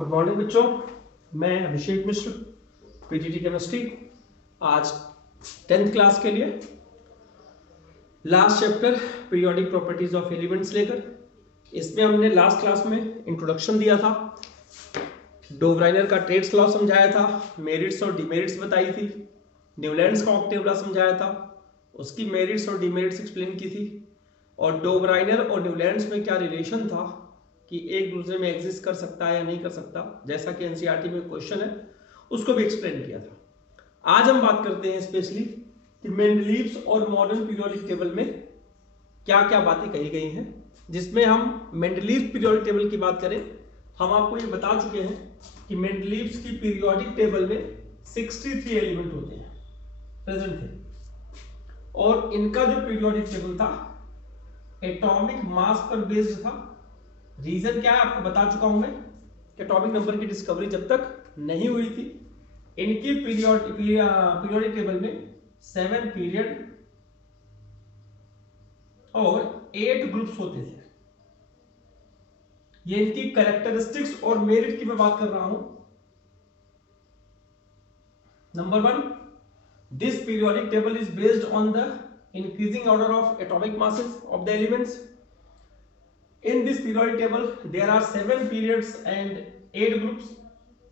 Good morning बच्चों, मैं अभिषेक मिश्र, PGT chemistry. आज 10th क्लास के लिए last chapter periodic properties of elements लेकर, इसमें हमने लास्ट क्लास में इंट्रोडक्शन दिया था, डोवराइनर का ट्रेड्स लॉ समझाया था, मेरिट्स और डिमेरिट्स बताई थी, न्यूलैंड्स का ऑक्टेव लॉ समझाया था, उसकी मेरिट्स और डिमेरिट्स एक्सप्लेन की थी, और डोवराइनर और न्यूलैंड्स में क्या रिलेशन था कि एक दूसरे में एग्जिस्ट कर सकता है या नहीं कर सकता, जैसा कि एनसीईआरटी में क्वेश्चन है, उसको भी एक्सप्लेन किया था। आज हम बात करते हैं स्पेशली कि मेंडलीव्स और मॉडर्न पीरियोडिक टेबल में क्या क्या बातें कही गई हैं। जिसमें हम मेंडलीव्स पीरियोडिक टेबल की बात करें, हम आपको ये बता चुके हैं कि मेंडलीव्स की पीरियोडिक टेबल में 63 एलिमेंट होते हैं, प्रेजेंट थे, और इनका जो पीरियोडिक टेबल था एटॉमिक मास पर बेस्ड था। रीजन क्या है आपको बता चुका हूं मैं कि एटॉमिक नंबर की डिस्कवरी जब तक नहीं हुई थी, इनकी पीरियोडिक टेबल में 7 पीरियड और 8 ग्रुप्स होते थे। ये इनकी कैरेक्टरिस्टिक्स और मेरिट की मैं बात कर रहा हूं। Number 1, this periodic table is based on the increasing order of atomic masses of the elements. In this periodic table there are 7 periods and 8 groups,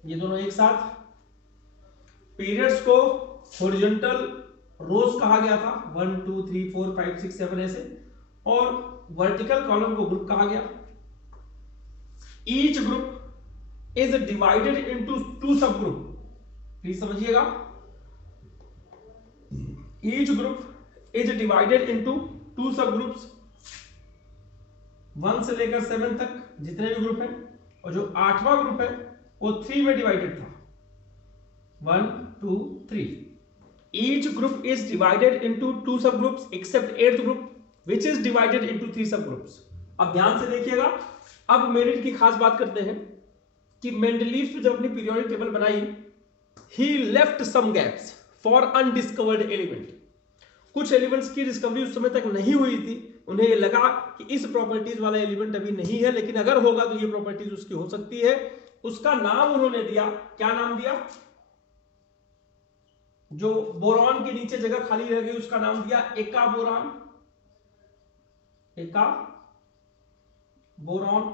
ये दोनों एक साथ। periods को horizontal rows कहा गया था, 1 2 3 4 5 6 7 ऐसे, और vertical column को group कहा गया। each group is divided into 2 subgroup, please समझिएगा। each group is divided into 2 subgroups, 1 से लेकर 7 तक जितने भी ग्रुप हैं, और जो 8वां ग्रुप है वो 3 में डिवाइडेड था, 1 2 3। each group is divided into 2 subgroups except 8th group which is divided into 3 subgroups। अब ध्यान से देखिएगा। अब मेरिट की खास बात करते हैं कि मेंडलीव्स ने जब अपनी पीरियोडिक टेबल बनाई, he left some gaps for undiscovered element। कुछ एलिमेंट्स की डिस्कवरी उस समय तक नहीं हुई थी, उन्हें लगा कि इस प्रॉपर्टीज वाला एलिमेंट अभी नहीं है, लेकिन अगर होगा तो ये प्रॉपर्टीज उसकी हो सकती है। उसका नाम उन्होंने दिया, क्या नाम दिया? जो बोरॉन के नीचे जगह खाली रह गई उसका नाम दिया एका बोरॉन, एका बोरॉन,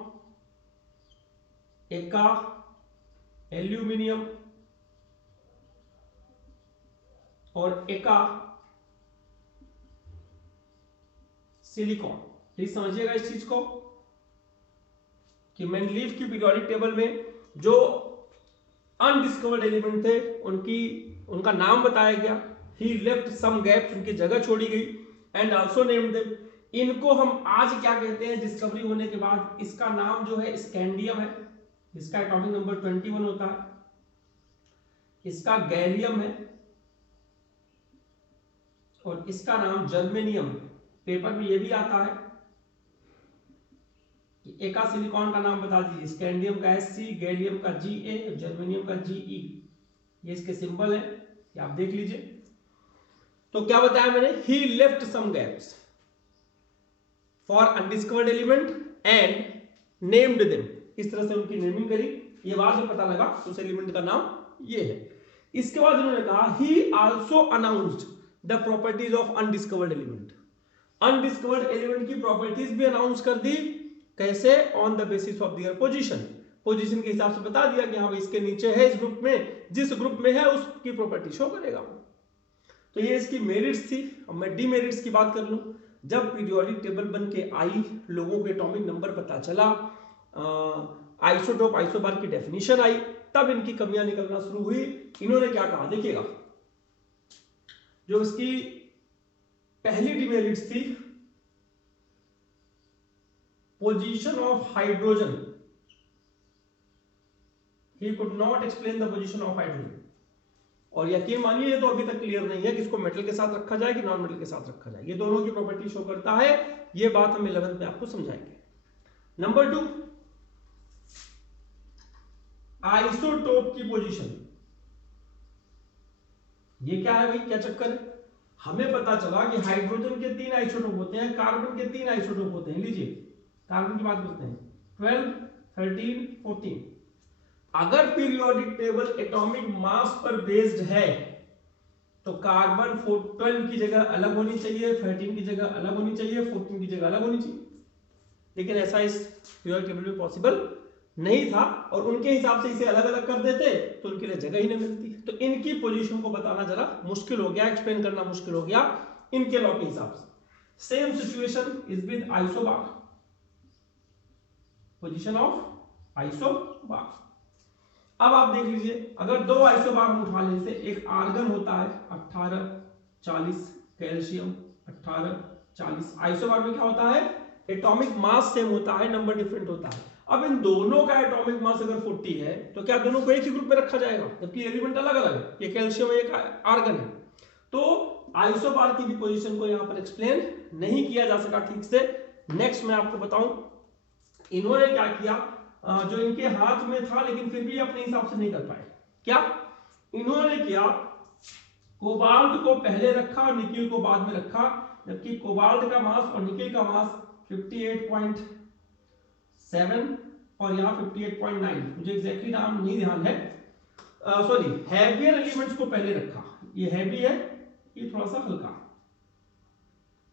एका एल्यूमिनियम और एका सिलिकॉन। प्लीज समझिएगा इस चीज को कि मेंडलीव की पीरियोडिक टेबल में जो अनडिस्कवर्ड एलिमेंट थे उनका नाम बताया गया, ही लेफ्ट सम गैप्स, उनकी जगह छोड़ी गई, एंड आल्सो नेम्ड देम। इनको हम आज क्या कहते हैं डिस्कवरी होने के बाद? इसका नाम जो है स्कैंडियम है, इसका एटॉमिक नंबर 21 होता है, इसका गैलियम है, और इसका नाम जर्मेनियम है। पेपर में ये भी आता है कि एका सिलिकॉन का नाम बता दीजिए, स्कैंडियम का Sc, गैलियम का Ga, जर्मेनियम का Ge, ये इसके सिंबल है, ये आप देख लीजिए। तो क्या बताया मैंने? He left some gaps for undiscovered element and named them. इस तरह से उनकी नेमिंग करी, ये बाद में पता लगा उस एलिमेंट का नाम ये है। इसके बाद उन्होंने कहा ही also announced the properties of undiscovered element. Undiscovered element की प्रॉपर्टीज भी अनाउंस कर दी। कैसे? On the basis of their position, position के हिसाब से बता दिया कि हाँ भाई इसके नीचे है, इस ग्रुप में, जिस ग्रुप में है उसकी प्रॉपर्टी शो करेगा। तो ये इसकी मेरिट्स थी। अब मैं डीमेरिट्स की बात कर लूं। जब पीरियोडिक टेबल बन के आई, लोगों को एटॉमिक नंबर पता चला, आइसोटोप आइसोबार की डेफिनेशन आई, तब इनकी कमियां निकलना शुरू हुई। इन्होंने क्या कहा देखिएगा, जो इसकी पहली डिमेरिट्स थी, position of hydrogen, he could not explain the position of hydrogen. और यकीन मानिए ये तो अभी तक क्लियर नहीं है कि इसको मेटल के साथ रखा जाए कि नॉन मेटल के साथ रखा जाए। ये दोनों की प्रॉपर्टी शो करता है, ये बात हम 11th में आपको समझाएंगे। नंबर 2, आइसोटोप की पोजीशन। ये क्या है भाई, क्या चक्कर है? हमें पता चला कि हाइड्रोजन के 3 आइसोटोप होते हैं, कार्बन के 3 आइसोटोप होते हैं। लीजिए कार्बन की बात करते हैं, 12 13 14। अगर पीरियोडिक टेबल एटॉमिक मास पर बेस्ड है तो कार्बन 12 की जगह अलग होनी चाहिए, 13 की जगह अलग होनी चाहिए, 14 की जगह अलग होनी चाहिए, लेकिन ऐसा इस पीरियोडिक टेबल में पॉसिबल नहीं था और उनके हिसाब से इसे अलग अलग कर देते तो उनके लिए जगह ही नहीं मिलती। तो इनकी पोजीशन को बताना जरा मुश्किल हो गया, एक्सप्लेन करना मुश्किल हो गया इनके लॉ के हिसाब से। Same situation is with isobar, position of isobar. अब आप देख लीजिए, अगर दो आइसोबार हम उठा लेते, एक आर्गन होता है 1840, कैल्शियम 1840, आइसोबार में क्या होता है, एटॉमिक मास सेम होता है, नंबर डिफरेंट होता है। अब इन दोनों का एटॉमिक मास अगर 40 है तो क्या दोनों को एक ही ग्रुप में रखा जाएगा, जबकि एलिमेंट अलग अलग है, ये कैल्शियम है, ये आर्गन है। तो आइसोबार की भी पोजीशन को यहां पर एक्सप्लेन नहीं किया जा सका ठीक से। नेक्स्ट मैं आपको बताऊं, इन्होंने क्या किया, जो इनके हाथ में था लेकिन फिर भी अपने हिसाब से नहीं कर पाए, क्या इन्होंने किया, कोबाल्ट को पहले रखा और निकिल को बाद में रखा, जबकि कोबाल्ट का मास और निकिल का मास 58.7 और यहाँ 58.9, मुझे एग्जैक्टली नाम नहीं ध्यान है, सॉरी, हैवियर एलिमेंट्स को पहले रखा, ये हैवी है, ये थोड़ा सा हल्का है।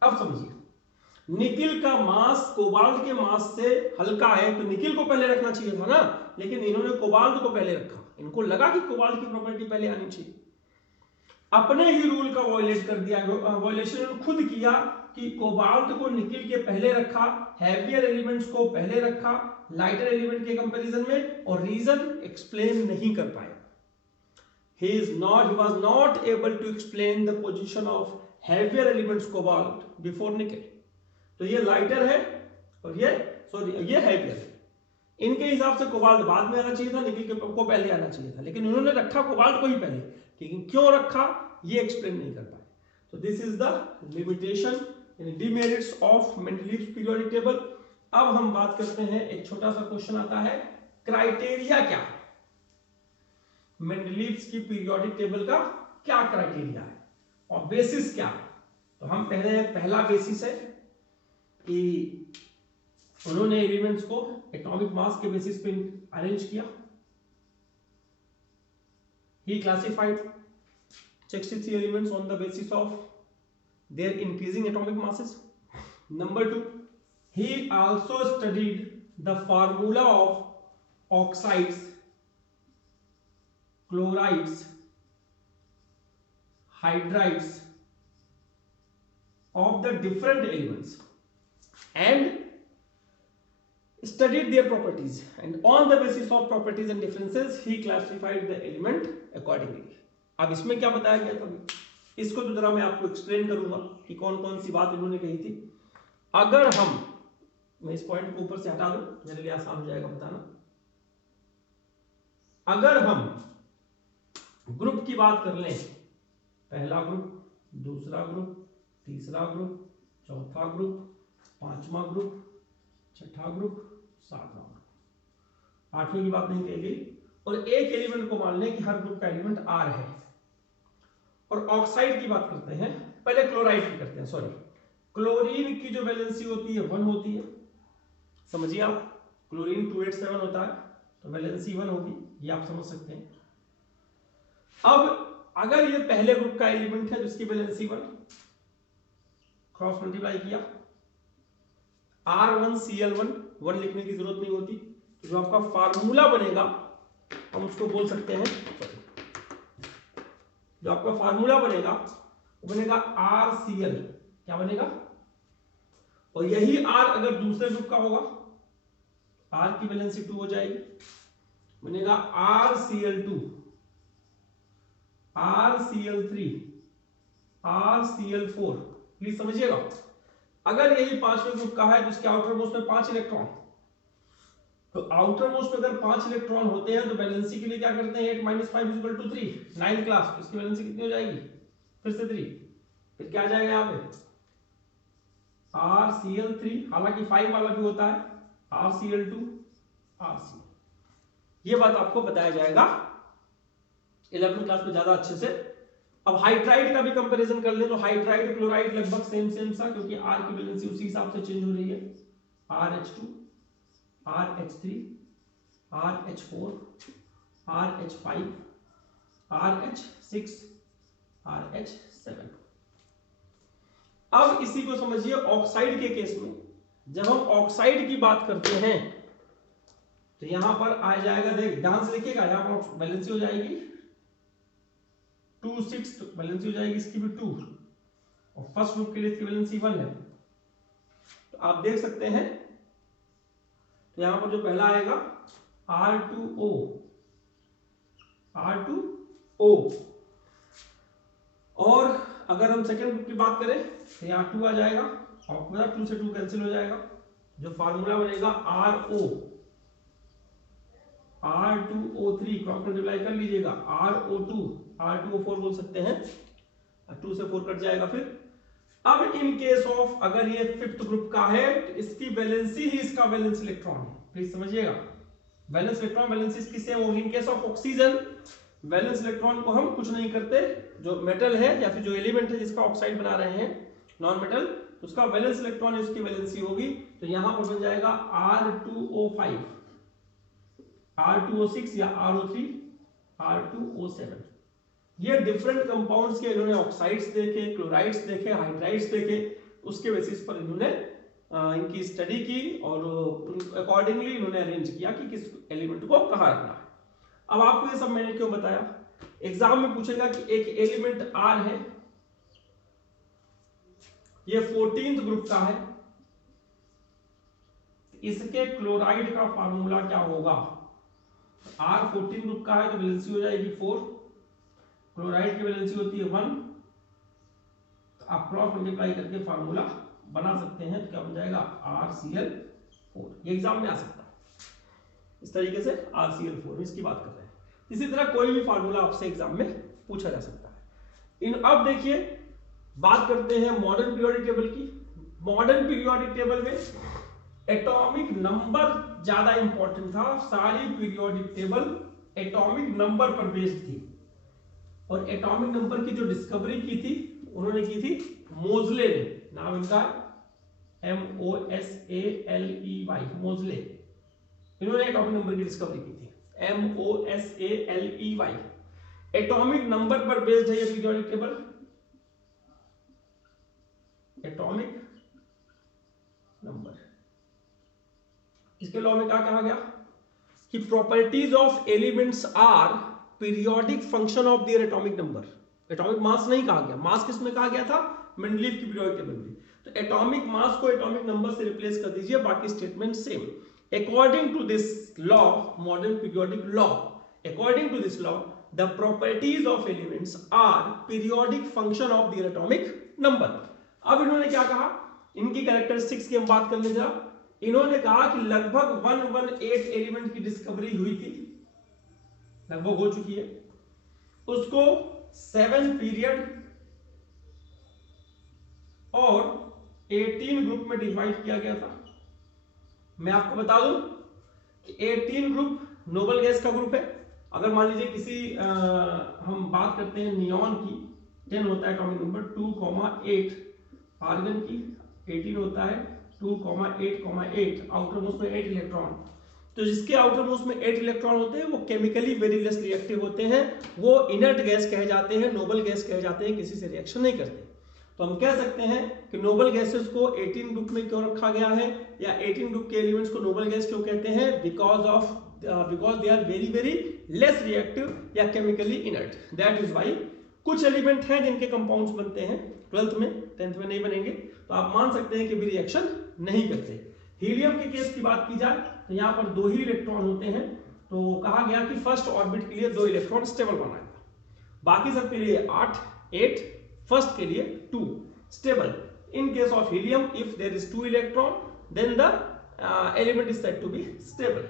अब समझिए, निकिल का मास कोबाल्ट के मास से हल्का है तो निकिल को पहले रखना चाहिए था ना, लेकिन इन्होंने कोबाल्ट को पहले रखा, इनको लगा कि कोबाल्ट की प्रॉपर्टी पहले आनी चाहिए, अपने ही रूल का वॉयलेट कर दिया, वॉयलेशन खुद किया कि कोबाल्ट को निकिल के पहले रखा, हैवियर एलिमेंट्स को पहले रखा लाइटर एलिमेंट के कंपैरिजन में, और रीजन एक्सप्लेन नहीं कर पाया। he was not able to explain the position of heavier elements cobalt before nickel। तो ये लाइटर है और ये हैवियर है, इनके हिसाब से कोबाल्ट बाद में आना चाहिए था, निकिल को पहले आना चाहिए था, लेकिन उन्होंने रखा कोबाल्ट को ही पहले, लेकिन क्यों रखा ये एक्सप्लेन नहीं कर पाए। तो दिस इज द लिमिटेशन यानी demerits of Mendeleev's periodic table. अब हम बात करते हैं, एक छोटा सा क्वेश्चन आता है, क्राइटेरिया क्या है, मेंडलीव्स की पीरियोडिक टेबल का क्या क्राइटेरिया है और बेसिस क्या है। तो हम पहला बेसिस है कि उन्होंने एलिमेंट्स को एटॉमिक मास के बेसिस पे अरेंज किया, he classified 63 elements on the basis of their increasing atomic masses। Number 2, he also studied the formula of oxides, chlorides, hydrides of the different elements and studied their properties, and on the basis of properties and differences he classified the element accordingly। अब इसमें क्या बताया गया था, इसको तो जरा मैं आपको एक्सप्लेन करूंगा कि कौन कौन सी बात इन्होंने कही थी। अगर मैं इस पॉइंट को ऊपर से हटा दूं, मेरे लिए आसान हो जाएगा बताना। अगर हम ग्रुप की बात कर लें, पहला ग्रुप, दूसरा ग्रुप, तीसरा ग्रुप, चौथा ग्रुप, पांचवा ग्रुप, छठा ग्रुप, सातवां ग्रुप, आठवीं की बात नहीं कही गई, और एक एलिमेंट को मान लें कि हर ग्रुप का एलिमेंट आर है। और ऑक्साइड की बात करते हैं, पहले क्लोराइड की करते हैं, सॉरी, क्लोरीन की जो वैलेंसी होती है 1 होती है, समझिए आप, क्लोरीन 287 होता है तो वैलेंसी 1 होगी, ये आप समझ सकते हैं। अब अगर ये पहले ग्रुप का एलिमेंट है जिसकी वैलेंसी 1, क्रॉस मल्टीप्लाई किया, R1Cl1, 1 लिखने की जरूरत नहीं होती, तो जो आपका फार्मूला बनेगा हम उसको बोल सकते हैं, जो आपका फार्मूला बनेगा वो बनेगा RCl, क्या बनेगा, और यही R अगर दूसरे ग्रुप का होगा, R की वैलेंसी 2 हो जाएगी, बनेगा RCl2, RCl3, RCl4। प्लीज समझिएगा, अगर यही पांचवें ग्रुप का है जिसके आउटर मोस्ट में 5 इलेक्ट्रॉन, तो आउटर मोस्ट में अगर 5 इलेक्ट्रॉन होते हैं तो वैलेंसी के लिए क्या करते हैं, 8 - 5 = 3, 9 क्लास, इसकी वैलेंसी कितनी हो जाएगी, फिर से 3, फिर क्या आ जाएगा यहाँ पे RCl3, हालांकि 5 वाला भी होता है, RCl2, RCl। ये बात आपको बताया जाएगा 11वीं क्लास में ज्यादा अच्छे से। अब हाइड्राइड का भी कंपैरिजन कर ले तो हाइड्राइड क्लोराइड लगभग सेम सा, क्योंकि R की वैलेंसी उसी हिसाब से चेंज हो रही है, RH2, RH3, RH4, RH5, RH6, RH7। अब इसी को समझिए ऑक्साइड के केस में, जब हम ऑक्साइड की बात करते हैं तो यहां पर आ जाएगा, देख ध्यान से देखिएगा, यहां पर वैलेंसी हो जाएगी 2 6, वैलेंसी हो जाएगी इसकी भी 2, और फर्स्ट ग्रुप के लिए इसकी वैलेंसी 1 है। तो आप देख सकते हैं, तो यहां पर जो पहला आएगा R2O, और अगर हम सेकेंड ग्रुप की बात करें तो यहाँ 2 आ जाएगा, और 2 से 2 कैंसिल हो जाएगा, जो फार्मूला बनेगा R2O3, क्रॉस मल्टीप्लाई कर लीजिएगा, R2O4 बोल सकते हैं, 2 से 4 कट जाएगा। फिर अब इन केस ऑफ अगर ये फिफ्थ ग्रुप का है तो इसकी वैलेंसी ही इसका वैलेंस इलेक्ट्रॉन है, प्लीज समझिएगा, वैलेंस इलेक्ट्रॉन वैलेंसी इसकी सेम होगी। इन case of oxygen valence electron को हम कुछ नहीं करते, जो मेटल है या फिर जो एलिमेंट है जिसका ऑक्साइड बना रहे हैं नॉन मेटल, उसका वैलेंस इलेक्ट्रॉन उसकी वैलेंसी होगी, तो यहां पर बन जाएगा R2O5, R2O6 या RO3, R2O7। ये डिफरेंट कंपाउंड्स के इन्होंने ऑक्साइड्स देखे, क्लोराइड्स देखे, हाइड्राइड्स देखे, उसके बेसिस पर इन्होंने इनकी स्टडी की और अकॉर्डिंगली इन्होंने अरेंज किया कि किस एलिमेंट को कहाँ रखना है। अब आपको ये सब मैंने क्यों बताया, एग्जाम में पूछेगा कि एक एलिमेंट R है, ये 14th ग्रुप का है, इसके क्लोराइड का फार्मूला क्या होगा। R 14 ग्रुप का है तो वैलेंसी हो जाएगी 4, क्लोराइड की वैलेंसी होती है 1, तो आप क्रॉस मल्टीप्लाई करके फार्मूला बना सकते हैं, तो क्या बन जाएगा RCl4। ये एग्जाम में आ सकता है इस तरीके से, RCl4 इसकी बात कर रहे हैं। इसी तरह कोई भी फार्मूला आपसे एग्जाम में पूछा जा सकता है। अब देखिए बात करते हैं मॉडर्न पीरियोडिक टेबल की। मॉडर्न पीरियोडिक टेबल में एटॉमिक नंबर ज्यादा इंपॉर्टेंट था, सारी पीरियोडिक टेबल एटॉमिक नंबर पर बेस्ड थी, और एटॉमिक नंबर की जो डिस्कवरी की थी उन्होंने की थी मोजले ने, नाम इनका MOSALEY, मोजले, इन्होंने एटॉमिक नंबर की डिस्कवरी की थी, MOSALEY। एटॉमिक नंबर पर बेस्ड है ये पीरियोडिक टेबल। एटॉमिक नंबर, इसके लॉ में क्या कहा गया कि properties of elements are periodic function of their atomic number. Atomic mass नहीं कहा गया, मास किस में कहा गया था, मेंडलीव की पीरियोडिक टेबल में। तो एटॉमिक मास को एटॉमिक नंबर से रिप्लेस कर दीजिए, बाकी statement same. According to this law, modern periodic law, according to this law the properties of elements are periodic function of their atomic number. अब इन्होंने क्या कहा, इनकी कैरेक्टरिस्टिक्स की हम बात कर लेते हैं। इन्होंने कहा कि लगभग 118 एलिमेंट की डिस्कवरी हुई थी, लगभग हो चुकी है, उसको 7 पीरियड और 18 ग्रुप में डिवाइड किया गया था। मैं आपको बता दूं कि 18 ग्रुप नोबल गैस का ग्रुप है। अगर मान लीजिए किसी हम बात करते हैं नियॉन की, 10 होता है एटॉमिक नंबर, 2,8 आर्गन की 18 होता है, 2,8,8 आउटर मोस्ट में 8 इलेक्ट्रॉन। तो जिसके आउटर मोस्ट में 8 इलेक्ट्रॉन होते हैं वो केमिकली वेरी लेस रिएक्टिव होते हैं, वो इनर्ट गैस कहे जाते हैं, नोबल गैस कहे जाते हैं, किसी से रिएक्शन नहीं करते। तो हम कह सकते हैं कि नोबल गैसेस को 18 ग्रुप में क्यों रखा गया है, या 18 ग्रुप के एलिमेंट्स को नोबल गैस क्यों कहते हैं, because they are very very less reactive या chemically inert. That is why कुछ एलिमेंट हैं जिनके कंपाउंड्स बनते हैं 12th में, 10th में नहीं बनेंगे, तो आप मान सकते हैं कि भी रिएक्शन नहीं करते। हीलियम के केस की बात की जाए तो यहाँ पर 2 ही इलेक्ट्रॉन होते हैं, तो कहा गया कि फर्स्ट ऑर्बिट के लिए 2 इलेक्ट्रॉन स्टेबल बनाएगा, बाकी सब के लिए 8, फर्स्ट के लिए 2 stable. In case of helium if there is 2 electron then the element is said to be stable.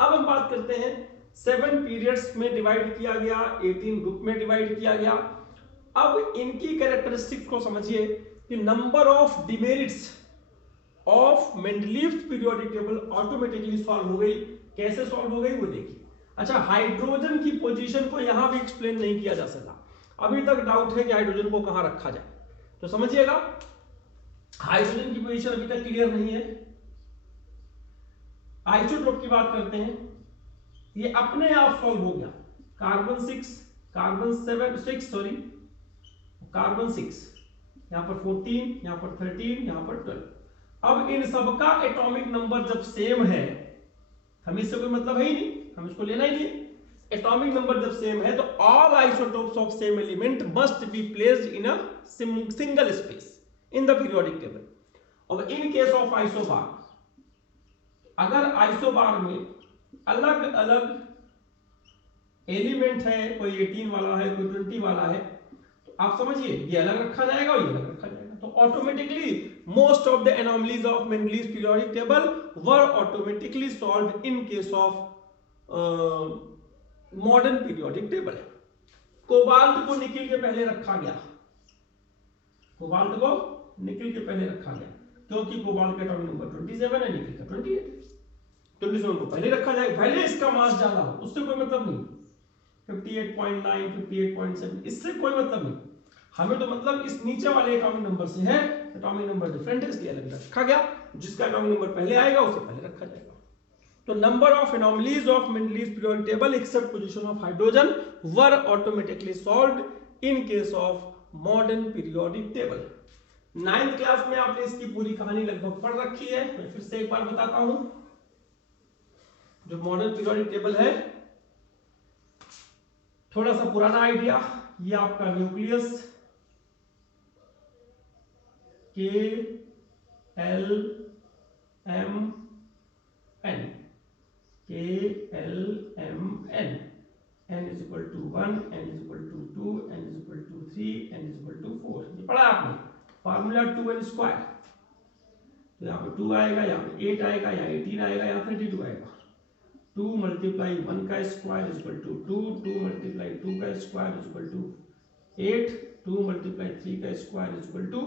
अब हम बात करते हैं 7 पीरियड्स में डिवाइड किया गया, 18 ग्रुप में डिवाइड किया गया। अब इनकी कैरेक्टरिस्टिक्स को समझिए कि number of demerits of Mendeleev periodic table automatically solve हो गई। कैसे सॉल्व हो गई वो देखिए। अच्छा, हाइड्रोजन की पोजीशन को यहां भी एक्सप्लेन नहीं किया जा सका, अभी तक डाउट है कि हाइड्रोजन को कहां रखा जाए, तो समझिएगा हाइड्रोजन की पोजीशन अभी तक क्लियर नहीं है। आइसोटोप की बात करते हैं ये अपने आप सॉल्व हो गया। कार्बन 6, कार्बन 6 सॉरी, कार्बन 6, यहां पर 14, यहां पर 13, यहां पर 12। अब इन सबका एटॉमिक नंबर जब सेम है, हमें इससे कोई मतलब है ही नहीं, हम इसको लेना ही नहीं। एटॉमिक नंबर जब सेम है तो all isotopes of same element must be placed in a single space in the periodic table. और इन केस ऑफ आइसोबार, अगर आइसोबार में अलग अलग एलिमेंट है, कोई 18 वाला है, कोई 20 वाला है, तो आप समझिए ये अलग रखा जाएगा और ये अलग रखा जाएगा, तो automatically most of the anomalies of Mendeleev's periodic table were automatically solved in case of modern periodic table. Cobalt को निकिल के पहले रखा गया, कोबाल्ट को निकिल के पहले रखा गया क्योंकि कोबाल्ट का एटॉमिक नंबर 27 है, निकिल का 28। 27 को पहले रखा जाएगा, पहले इसका मास ज्यादा हो, उससे कोई मतलब नहीं। 58.9, 58.7, इससे कोई मतलब नहीं, हमें तो मतलब इस नीचे वाले एटॉमिक नंबर से है। एटॉमिक नंबर डिफरेंट है इसलिए अलग रखा गया, जिसका एटॉमिक नंबर पहले आएगा उसे पहले रखा जाएगा। तो number of anomalies of Mendeleev's periodic table except position of hydrogen were automatically solved in case of modern periodic table. 9th class में आपने इसकी पूरी कहानी लगभग पढ़ रखी है, मैं फिर से एक बार बताता हूं। जो मॉडर्न पीरियोडिक टेबल है, थोड़ा सा पुराना आइडिया, ये आपका nucleus KLMN, KLMN, n is equal to 1, n is equal to 2, n is equal to 3, n is equal to 4, ये पढ़ा आपने। फार्मूला 2n स्क्वायर, तो यहाँ पे 2 आएगा, यहाँ पे 8 आएगा, यहाँ 18 आएगा, यहाँ 32 आएगा। 2 मल्टीप्लाई 1 का square is equal to 2, 2 multiply 2 का square is equal to 8, 2 multiply 3 का स्क्वायर इज इक्वल टू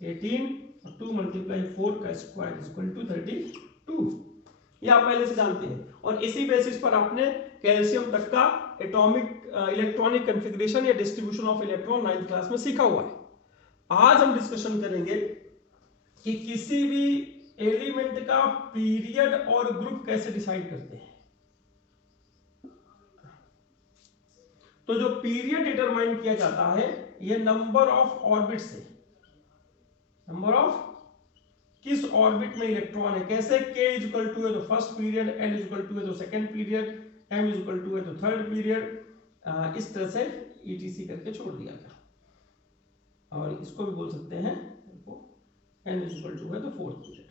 18, और 2 मल्टीप्लाई 4 का स्क्वायर इज इक्वल टू 32। ये आप पहले से जानते हैं, और इसी बेसिस पर आपने कैल्शियम तक का एटॉमिक इलेक्ट्रॉनिक कॉन्फ़िगरेशन या distribution of electron 9th class में सीखा हुआ है। आज हम डिस्कशन करेंगे कि किसी भी एलिमेंट का पीरियड और ग्रुप कैसे डिसाइड करते हैं। तो जो पीरियड डिटरमाइन किया जाता है ये नंबर ऑफ ऑर्बिट से, नंबर ऑफ किस ऑर्बिट में इलेक्ट्रॉन है, कैसे k इज इक्वल टू है तो first period, n is equal to है तो second period, m is equal to है तो थर्ड पीरियड, इस तरह से etc करके छोड़ दिया गया। और इसको भी बोल सकते हैं n इज इक्वल टू है तो फोर्थ पीरियड।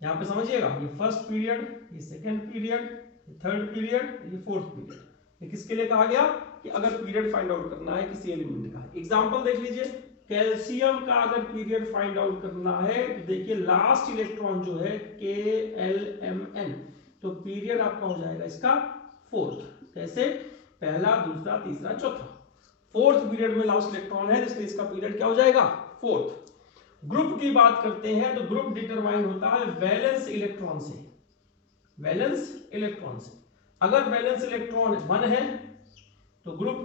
यहां पे समझिएगा, ये फर्स्ट पीरियड, ये सेकंड पीरियड, ये थर्ड पीरियड, ये फोर्थ पीरियड। ये किसके लिए कहा गया कि अगर पीरियड फाइंड आउट करना है किसी एलिमेंट का। एग्जांपल देख लीजिए, कैल्शियम का अगर पीरियड फाइंड आउट करना है तो देखिए लास्ट इलेक्ट्रॉन जो है KLMN, तो पीरियड आपका हो जाएगा इसका फोर्थ। कैसे? पहला, दूसरा, तीसरा, चौथा, फोर्थ पीरियड में लास्ट इलेक्ट्रॉन है, इसलिए इसका पीरियड क्या हो जाएगा? फोर्थ। ग्रुप की बात करते हैं तो ग्रुप डिटरमाइन होता है वैलेंस इलेक्ट्रॉन से, वैलेंस इलेक्ट्रॉन से। अगर वैलेंस इलेक्ट्रॉन 1 है तो ग्रुप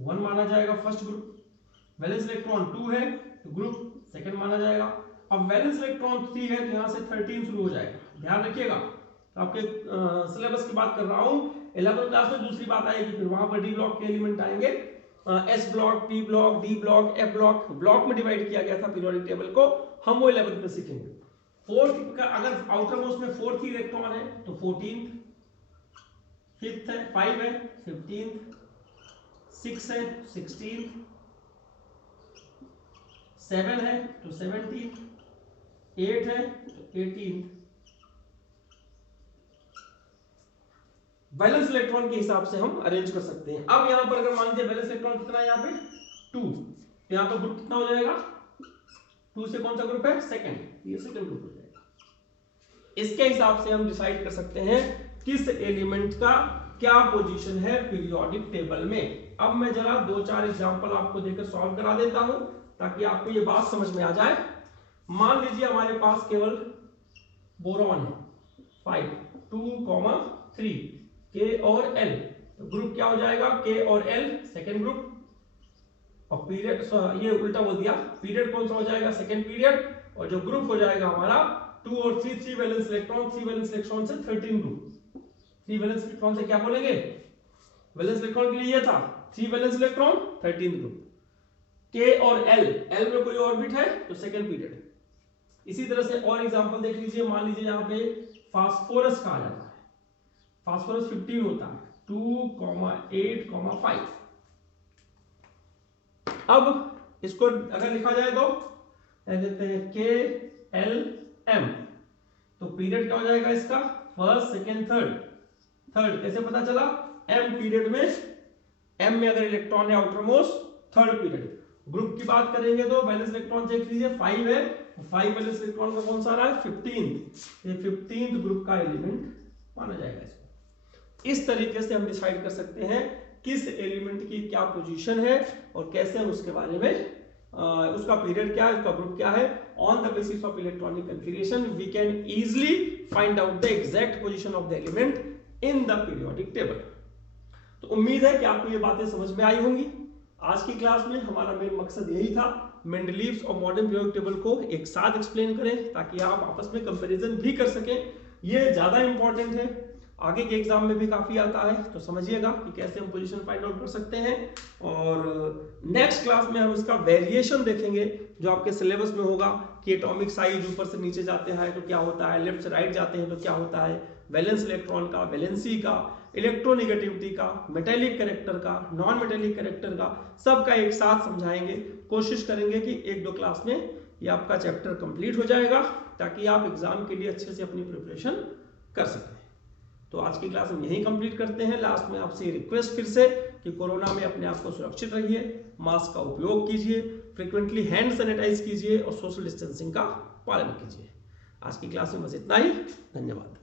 1 माना जाएगा, फर्स्ट ग्रुप। वैलेंस इलेक्ट्रॉन 2 है तो ग्रुप सेकंड माना जाएगा। अब वैलेंस इलेक्ट्रॉन 3 है तो यहां से 13 शुरू हो जाएगा। ध्यान रखिएगा, तो आपके सिलेबस की बात कर रहा हूं। 11th क्लास में दूसरी बात आएगी, फिर वहां पर डी ब्लॉक के एलिमेंट आएंगे, S block, P block, D block, F block. Block में डिवाइड किया गया था पीरियोडिक टेबल को, हम वो 11th में सीखेंगे। फोर्थ का अगर आउटर मोस्ट में फोर्थ इलेक्ट्रॉन है तो 14th, फिफ्थ है 5 है 15th, 6 है 16th, 7 है तो 17th, 8 है तो 18th। वैलेंस इलेक्ट्रॉन के हिसाब से हम अरेंज कर सकते हैं। अब यहां पर अगर मान लीजिए वैलेंस इलेक्ट्रॉन कितना है, यहाँ पे 2, तो यहां पर ग्रुप कितना हो जाएगा? 2 से कौन सा ग्रुप है? सेकंड, ये सेकंड ग्रुप हो जाएगा। इसके हिसाब से हम डिसाइड कर सकते हैं किस एलिमेंट का क्या पोजीशन है पीरियोडिक टेबल में। अब मैं जरा 2-4 एग्जांपल आपको देकर सॉल्व करा देता हूं ताकि आपको ये बात समझ में आ जाए। मान लीजिए हमारे पास केवल बोरॉन है 5, 2, 3, K और L, तो ग्रुप क्या हो जाएगा? K और L सेकेंड ग्रुप। और पीरियड, ये उल्टा बोल दिया, पीरियड कौन सा हो जाएगा? Second period. और जो ग्रुप हो जाएगा हमारा 2 और 3 वैलेंस इलेक्ट्रॉन, 3 वैलेंस इलेक्ट्रॉन से 13 ग्रुप। 3 वैलेंस इलेक्ट्रॉन से क्या बोलेंगे, वैलेंस इलेक्ट्रॉन के लिए ये था 3 वैलेंस इलेक्ट्रॉन 13 ग्रुप। K और L में कोई ऑर्बिट है तो सेकंड पीरियड। इसी तरह से और एग्जांपल देख लीजिए, मान लीजिए यहाँ पे फास्फोरस कहा जाता है, फास्फोरस 15 होता है 2,8,5। अब इसको अगर लिखा जाए तो कहते हैं KLM, तो पीरियड क्या हो जाएगा इसका, फर्स्ट सेकेंड थर्ड। थर्ड कैसे पता चला, M पीरियड में, M में अगर इलेक्ट्रॉन है outer most, third period. Group की बात करेंगे तो वैलेंस इलेक्ट्रॉन चेक कीजिए 5 है, 5 वैलेंस इलेक्ट्रॉन का कौन सा रहा है 15, ये 15th ग्रुप का एलिमेंट माना जाएगा इसको। इस तरीके से हम डिसाइड कर सकते हैं किस एलिमेंट की क्या पोजीशन है और कैसे हम उसके बारे में उसका पीरियड क्या है, उसका ग्रुप क्या है। On the basis of electronic configuration we can easily find out the exact position of the element in the periodic table. तो उम्मीद है कि आपको ये बातें समझ में आई होंगी। आज की क्लास में हमारा मेन मकसद यही था, मेंडलीव्स और मॉडर्न पीरियोडिक टेबल को एक साथ एक्सप्लेन करें ताकि आप आपस में कंपैरिजन भी कर सकें। ये ज्यादा इंपॉर्टेंट है, आगे के एग्जाम में भी काफी आता है, तो समझिएगा कि कैसे हम पोजीशन फाइंड आउट कर सकते हैं। और नेक्स्ट क्लास में हम इसका वेरिएशन देखेंगे जो आपके सिलेबस में होगा कि एटॉमिक साइज ऊपर से नीचे जाते हैं तो क्या होता है, लेफ्ट से राइट जाते हैं तो क्या होता है, वैलेंस इलेक्ट्रॉन का, वैलेंसी का, इलेक्ट्रोनेगेटिविटी का, मेटेलिक कैरेक्टर का, नॉन मेटेलिक कैरेक्टर का, सबका एक साथ समझाएंगे। कोशिश करेंगे कि 1-2 क्लास में ये आपका चैप्टर कंप्लीट हो जाएगा ताकि आप एग्जाम के लिए अच्छे से अपनी प्रिपरेशन कर सकें। तो आज की क्लास हम यहीं कंप्लीट करते हैं। लास्ट में आपसे रिक्वेस्ट फिर से कि कोरोना में अपने आप को सुरक्षित रखिए, मास्क का उपयोग कीजिए, फ्रिक्वेंटली हैंड सैनिटाइज कीजिए और सोशल डिस्टेंसिंग का पालन कीजिए। आज की क्लास में बस इतना ही, धन्यवाद।